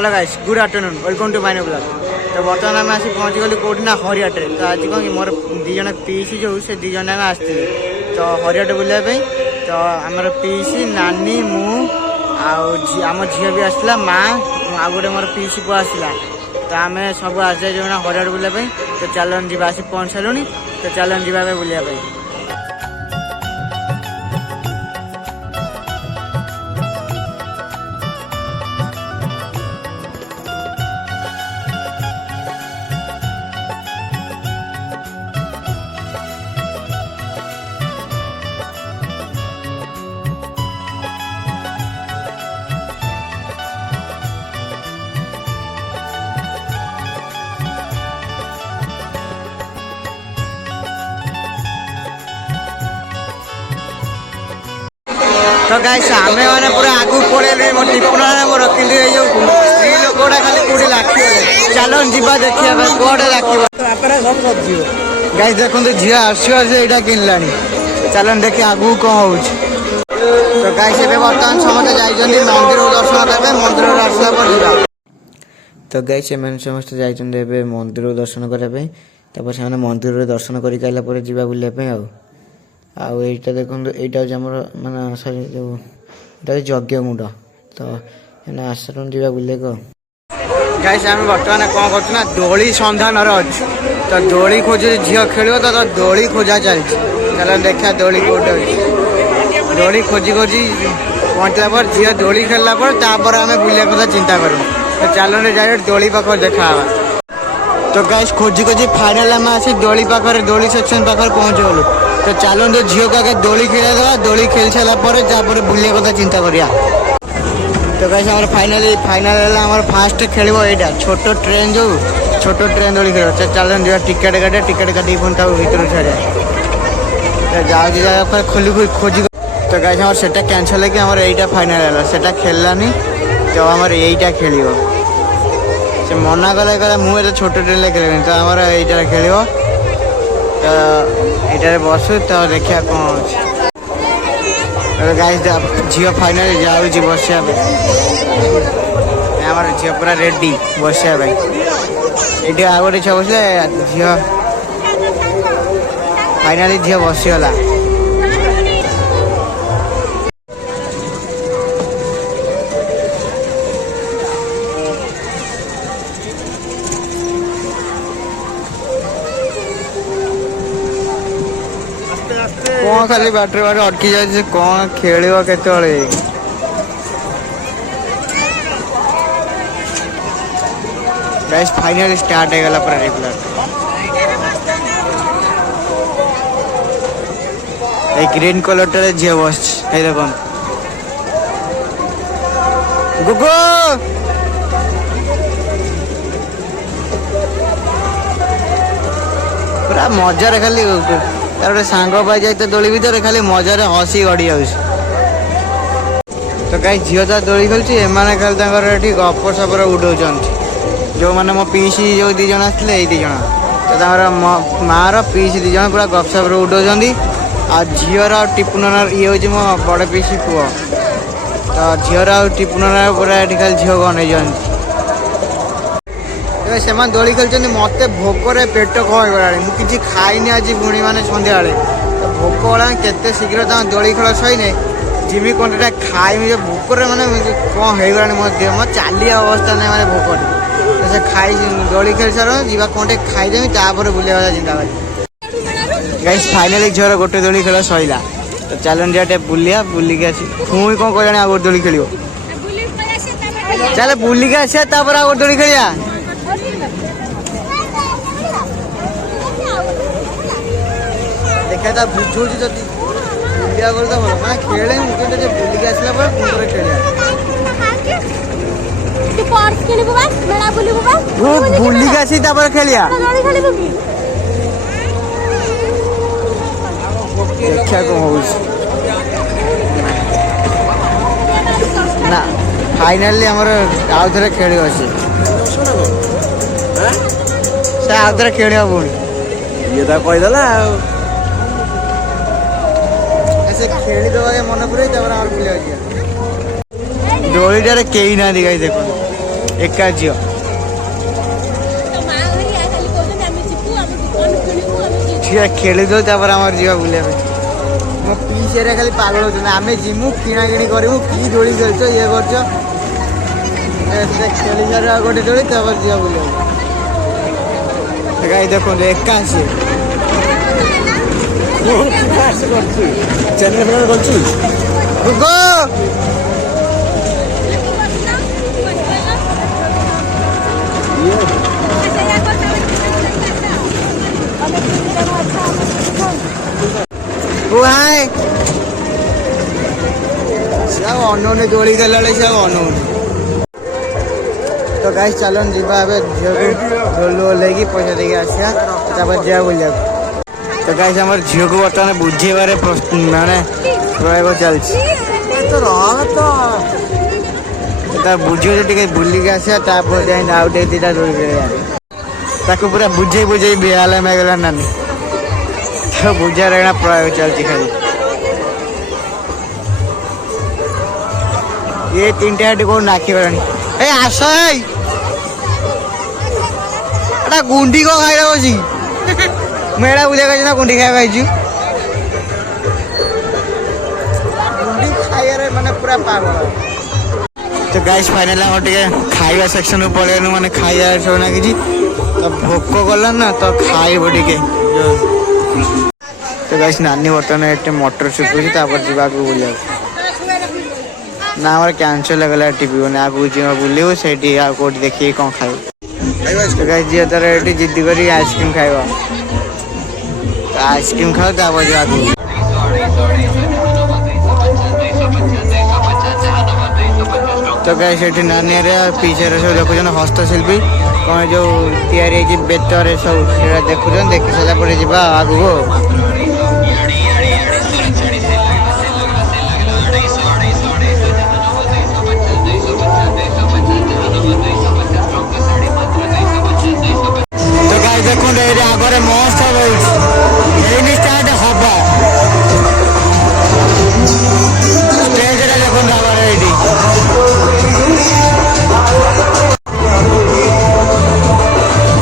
Hello guys good afternoon welcome to my new blog. तो बर्तमान आम आसी पहुँची गलु कौटी ना हरियाट। तो आज कौन कि मोर दीज पीसी जो से दीज आसते तो हरियाट बुलाया। तो आमर पीसी नानी मु आम झील भी आसला माँ आ गए मोर पीसी पुआ आसला। तो आम सब आस जाए हरियाट बुलाया। तो चलन जी आसी पहुँच सारूँ। तो चलन जी बुलाया। तो गाइस आमे माने पूरा आगु पड़े मो टिपुना मोर कि स्त्री लोकटा खाली कोड़ी लाखी चलन जीवा देखिए कोड़े लाखिबा सब सब्जी गाइस देखो झील आसटा किनलानी। चलन देखिए आगु कौन हो। तो गाइस बर्तमान समस्त जाइए मंदिर दर्शन करते मंदिर आसला पर जीवा। तो गाइस समस्त जाइए मंदिर दर्शन करने से मंदिर दर्शन कर जीवा बुलाया। आईटा देखो यहाँ माना सरी जो यज्ञ कुंड। तो आश्रम जीवा बुले गाइस आम बर्तमान कौन कर दोली सन्धान अच्छे। तो दोली खोज झील खेल तो दोली खोजा चलती। चलो देखा दोली कौटे अच्छी। दोली खोजी खोजी पहुँचला पर झील दोली खेलला पर आम बुलिया कथा चिंता करूँ। तो चलो जाए दोली पाख देखा। तो गाइस खोजी खोजी फाइनाल आम आसी दोली पाखे दोली सेक्शन पाखे पहुँच गलु। तो चलो झील को आगे दोली खेल दवा। दोली खेल सारापर बुलिया कथा चिंता करिया। तो गाइस हमारे फाइनाल फास्ट खेल यहाँ छोट ट्रेन जो छोट ट्रेन दोली खेल। चलो जो टिकेट काटे पुणी भर छाड़िया जाऊँ खोली खोजी। तो गाइस हमारे सेटा कैंसल है यहाँ फाइनाल है खेलानी। तो आमर यहीटा खेल से मना कले मुझे छोट ट्रेन खेल तो आमर यहाँ खेल। तो ये बसु तो देखा कौन गाइस झील फाइनाल जाऊँगी बस आम झील पूरा रेडी बस ये आ गए छुआ बसले झील फाइनाली झील बसीगला। कौन खाली बैटरी बाटे अटकी जाए कौन खेल के गाइस फाइनल स्टार्ट है पूरा रेगुलर। ग्रीन कलर झील बस देखो गुगु पूरा मजा खाली तार गोटे सांग पाई जाए तो दोली भर खाली मजार हसी गड़ी जाऊँ। तो कहीं झील तो दोली खेलुची एमाने खाली ये गप सपर उड़ाऊँ जो मैंने मो पीसी जो दीज आसते ये दीज। तो माँ पीसी दीज पूरा गप सपर उड़ाऊँ। आ झीर टिपुनार ये हूँ मो बड़ पीसी पुओ। तो झीर आ टिपुनार पूरा ये खाली झील गने जाती से दोली खेल। मत भोकर पेट कहीगला मुझे खाईनी आज पुणी मैंने सन्ध्या तो भोक गला के शीघ्र दोली खेल सहीने जिमी कंटा खाई जो भोकर मैंने कौन होगा मो देह मो चलिया अवस्था नहीं मैंने भोक से खाई दोली खेल सार जा कंटे खाईदेमी तापर बुलिया चिंता कर। गाइस फाइनाली झील गोटे दोली खेल सहीला। तो चलन जा बुलिया बुलिक आस पुणी कौन कह आ गोटे दोली खेल चल बुलिक आसा आ गोटे दोली खेलिया। देखा बुझू जदि बुलिया गल तो भल मैं खेले मुझे बुलिक आसला पुनः खेलिया बुलिक आसी खेलिया देखा कौन हो ना फाइनाली आमर आउ थे खेल से आउ थे खेल पुणी ये तो कहीदेला से खेलीदे मन पूरे बुलिया दोलीटार कई ना गाई देखो ଏକା ଝିଅ। ଝିଅ ଖେଳିଦେଉ ତାପରେ ଆମର ଯିବା ବୁଲିବା ପାଇଁ। ମୋ ପିଇସିରେ ଖାଲି ପାଗଳ ହଉଛନ୍ତି ଆମେ ଯିମୁ କିଣାକିଣି କରିବୁ କି ଦୋଳି ଖେଳୁଛ ଇଏ କରୁଛ ଖେଳି ସାରୁ ଆଉ ଗୋଟେ ଦୋଳି ତାପରେ ଯିବା ବୁଲିବାକୁ। ଗାଈ ଦେଖନ୍ତୁ ଏକା ଆସିବେ ଚ୍ୟାନେଲ କରୁଛୁ ହାଏ ସେ ଆଉ ଅନଉନି ଦୋଳି ଖେଳିଲା ବେଳେ ସେ ଆଉ ଅନଉନି। ତ ଗାଈ ଚାଲନ୍ ଯିବା ଏବେ ଝିଅକୁ ଦୋଳି ଓହ୍ଲେଇକି ପଇସା ଦେଇକି ଆସିବା ତାପରେ ଯିବା ବୁଲିବାକୁ। ତ ଗାଈ ଆମର ଝିଅକୁ ବର୍ତ୍ତମାନ ବୁଝେଇବାରେ ମାନେ ପ୍ରୟୋଗ ଚାଲିଛି। ତା ବୁଝିବ ଯେ ଟିକେ ବୁଲିକି ଆସିବା ତାପରେ ଯାଇ ଆଉ ଟିକେ ଦିଟା ଦୋଳି ଖେଳିବା। ତାକୁ ପୁରା ବୁଝେଇ ବୁଝେଇ ବିହାଲେ ହେଇଗଲା ନାନୀ ତ ବୁଝାର ଏଇନା ପ୍ରୟୋଗ ଚାଲିଛି ଖାଲି। ये तीनटा हेटी कोण नाखिगलाଣି ए आस एटा गुंडी को खाइला बसी मेळा बुलिया कहछि ना गुंडी खाइ खाइछु गुंडी खाइरे माने पूरा पागल। तो गाइस फाइनली हम टिके खाइबा सेक्शन में पळेनु माने खाइया सोना किछि तो भोक गला ना तो खाइबो टिके। तो गाइस नानी बर्तन एटे मटर सुकुछि तापर जिबा को बुलिया ना हमारा कैंसल लगला टीवी ने आगु जीवा बुलियो सेठी आ कोट देखि कोन खाइ तो गाइस जी तार एटी जिद करी आइसक्रीम खाइबा तो आइसक्रीम खाओ तापर जागु। तो गाइस एटी नानी रे पीछे रे सब देखुछन हस्तशिल्पी कोन जो तयारी है बेतर सब सेरा देखुछन देखि सला पड़े जिबा आगु। देखते आगे महोत्सव स्टार्ट हम स्टेज देखो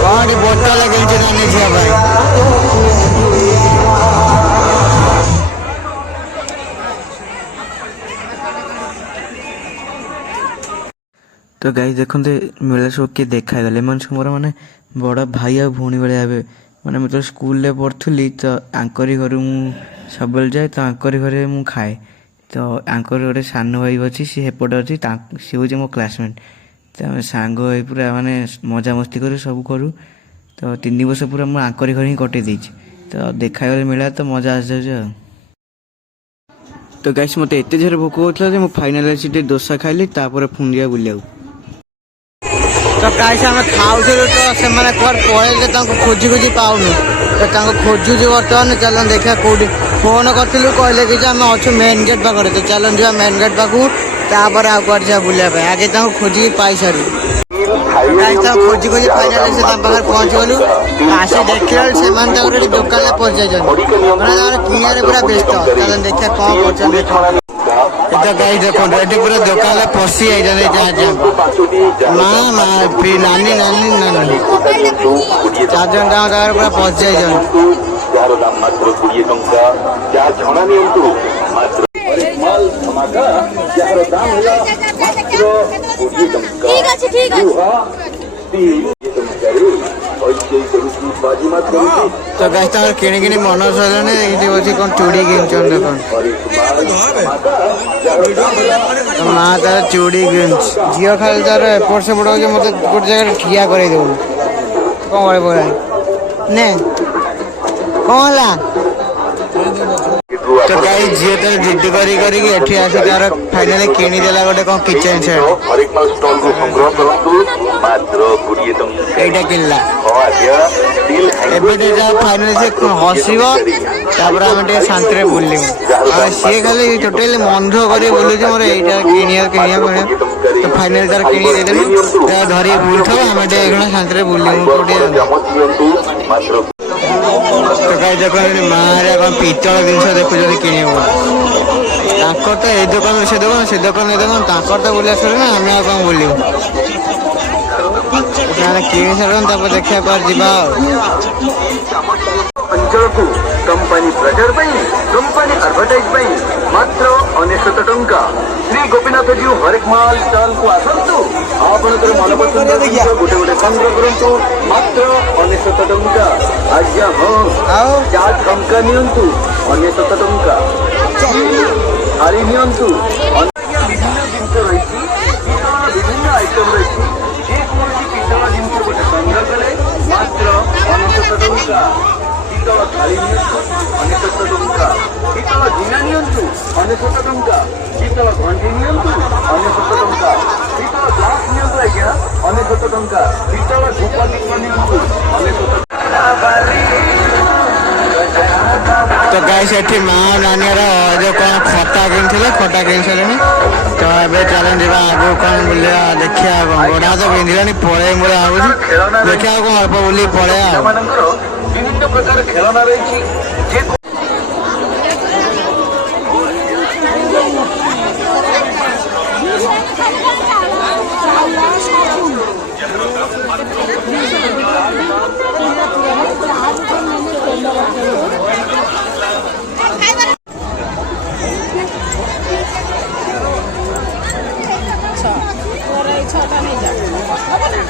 कौन बोट लगे नानी झील तो गाई देखते मेला सब किए देखा गले मन मोर मैंने बड़ भाई आ भौणी भाया हे मैंने मतलब स्कूल पढ़ुली तो आंकरी घर सब जाए तो आंकरी घरे मु खाए तो आंकर गोटे सान भाई अच्छी सी हेपटे अच्छी सी हूँ मो क्लासमेट तो आम सांग पूरा माने मजा मस्ती करूँ सब करूँ तो 3 वर्ष पूरा मुझे आंकरी घर ही कटे देती तो देखा गले मेला तो मजा आस जाए। तो गाइस मत एत जोर भोक होता है फाइनाल डोसा खाइली पुंडिया बुलिया। तो गाइस आम खाऊ तो से पड़े खोजी खोजी पाऊनु तो खोजु बर्तमान चलन देखा कौटी फोन करूँ कहले कि आम अच्छु मेन गेट पाखे तो चलन जा मेन गेट पाखु तापर आगे बुलाया आगे खोजी पाई सारू खोजी खोजी फाइनाल से पहुँच गलु आसी देखला से दुकान पहुँच जाए किणारे पूरा व्यस्त चलन देखा कौन कर गाई देखो ये पूरा दुकान पशि जाए माँ माँ नानी नानी नानी 4 जन पूरा पशि जाए तो गाइस किणी मन सर कौन चूड़ी किन तो माँ तार चूड़ी किन झील खाली तार एपट सेपट हो मत गोटे जगह ठिया कर कौन करे ने कौन है तो गाई झी तो जिद करी आसी तार फाइनाली किनीदेला गोटे कौन किचेन सेट किनला फाइनाली से हसब तापर आम शांति बुलू सी खाली टोटाली मन दुख कर बुलूँ मोर यहाँ किनिया तो फाइनाली तार किदेलु धरी बुलूथ आम शांति बुलू तो कहीं देख माँ पितल जिन देखुं कि तो ये दुकान से दुकान तो बुला सर ना आम कौन बुलू। ସେମାନେ କିଣି ସାରନ୍ତି ତାପରେ ଦେଖିବା କୁଆଡେ ଯିବା ଆଉ। ଅଞ୍ଚଳକୁ କମ୍ପାନୀ ପ୍ରଚାର ପାଇଁ କମ୍ପାନୀ ଆଡଭର୍ଟାଇଜ ପାଇଁ ମାତ୍ର 99 ଟଙ୍କା। ଶ୍ରୀ ଗୋପୀନାଥ ଜୀଉ ହରେକ ମାଲ ଷ୍ଟଲକୁ ଆସନ୍ତୁ, ଆପଣଙ୍କର ମନପସନ୍ଦ ଜିନିଷ ଗୋଟେ ଗୋଟେ ସଂଗ୍ରହ କରନ୍ତୁ ମାତ୍ର 99 ଟଙ୍କା। ଆଜ୍ଞା ହଁ, ଆଉ ଚାଟ୍ ଟଙ୍କା ନିଅନ୍ତୁ 99 ଟଙ୍କା, ଥାଳି ନିଅନ୍ତୁ। ବିଭିନ୍ନ ଜିନିଷ ରହିଛି, ବିଭିନ୍ନ ଆଇଟମ ରହିଛି। ଯେକୌଣସି ପିତ୍ତଳ ଜିନିଷ ଗୋଟେ ସଂଗ୍ରହ କଲେ ମାତ୍ର 99 ଟଙ୍କା। ପିତ୍ତଳ ଥାଳି ନିଅନ୍ତୁ 99 ଟଙ୍କା, ପିତ୍ତଳ ଗିନା ନିଅନ୍ତୁ 99 ଟଙ୍କା, ପିତ୍ତଳ ଘଣ୍ଟି ନିଅନ୍ତୁ 99 ଟଙ୍କା, ପିତ୍ତଳ ଗ୍ଲାସ ନିଅନ୍ତୁ ଆଜ୍ଞା 99 ଟଙ୍କା, ପିତ୍ତଳ ଧୂପ ଦୀପ ନିଅନ୍ତୁ 99 ଟଙ୍କା। ତ ଗାଇସ୍ ଏଠି ମା ନାନିର ଯୋଉ କଣ ଖଟା କିଣିଥିଲେ, ଖଟା କିଣି ସାରିଲେଣି। ତ ଏବେ ଚାଲନ୍ତୁ ଯିବା ଆଗକୁ କଣ ବୁଲିବା ଦେଖିବା। କଣ ଗୋଡା ତ ବିନ୍ଧିଲାଣି, ପଳେଇ ଭଳିଆ ଭାବୁଛି। ଦେଖିବା କଣ ଅଳ୍ପ ବୁଲିକି ପଳେଇବା ଆଉ। ପିଲାମାନଙ୍କର ବିଭିନ୍ନ ପ୍ରକାର ଖେଳନା ରହିଛି। ছটা নিয়ে যাবে হবে না